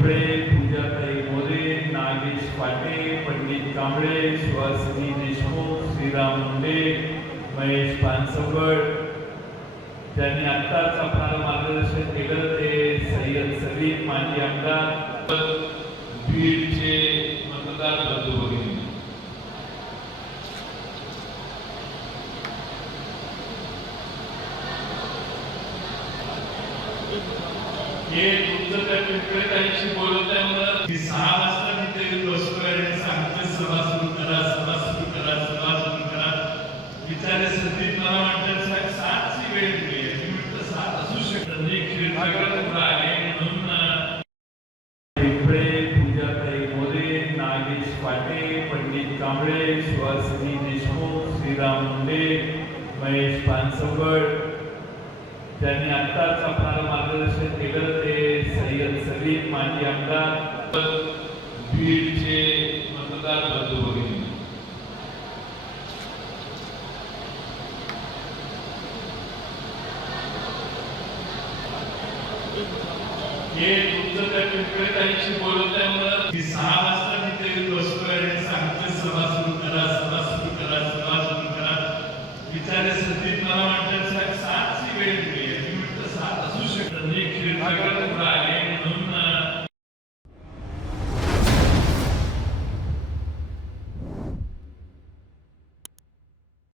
पिंपळे पूजाताई मोरे नागेश पाटे पंडित कांबळे सुहासिनी देशमुख श्रीराम मुंडे महेश पानसवड ज्यांनी आत्ताच आपल्याला मार्गदर्शन केलं ते सय्यद सलीम माजी आमदार बीडचे मतदार बंधू भगिनी Thank you. हे तुमचं त्या पिंपळे बोलत आहे की सहा वाजता तिथे बसतोय आणि सांगतोय सभा सुरू करा सभा सुरू करा सभा सुरू करा. बिचारे संदीप मला वाटतं साहेब सातची वेळ दिली आहे. मी म्हटलं सात असू शकत. नाही क्षीरसागर आले म्हणून पिंपळे पूजाताई मोरे नागेश पाटे पंडित कांबळे सुहासिनी देशमुख श्रीराम मुंडे महेश पानसवड त्यांनी आत्ताच आपल्याला मार्गदर्शन केलं. बीडचे मतदार बंधू भगिनी हे तुमचं त्या पिंपळे ताईशी बोलत आहे मला की सहा वाजता तिथे बसतोय आणि सभा सुरू करा सभा सुरू करा सभा सुरू करा. बिचारे संदीप मला म्हणतात साहेब सातची वेळ दिली मी म्हटलं सात असू शकत नाही खेळ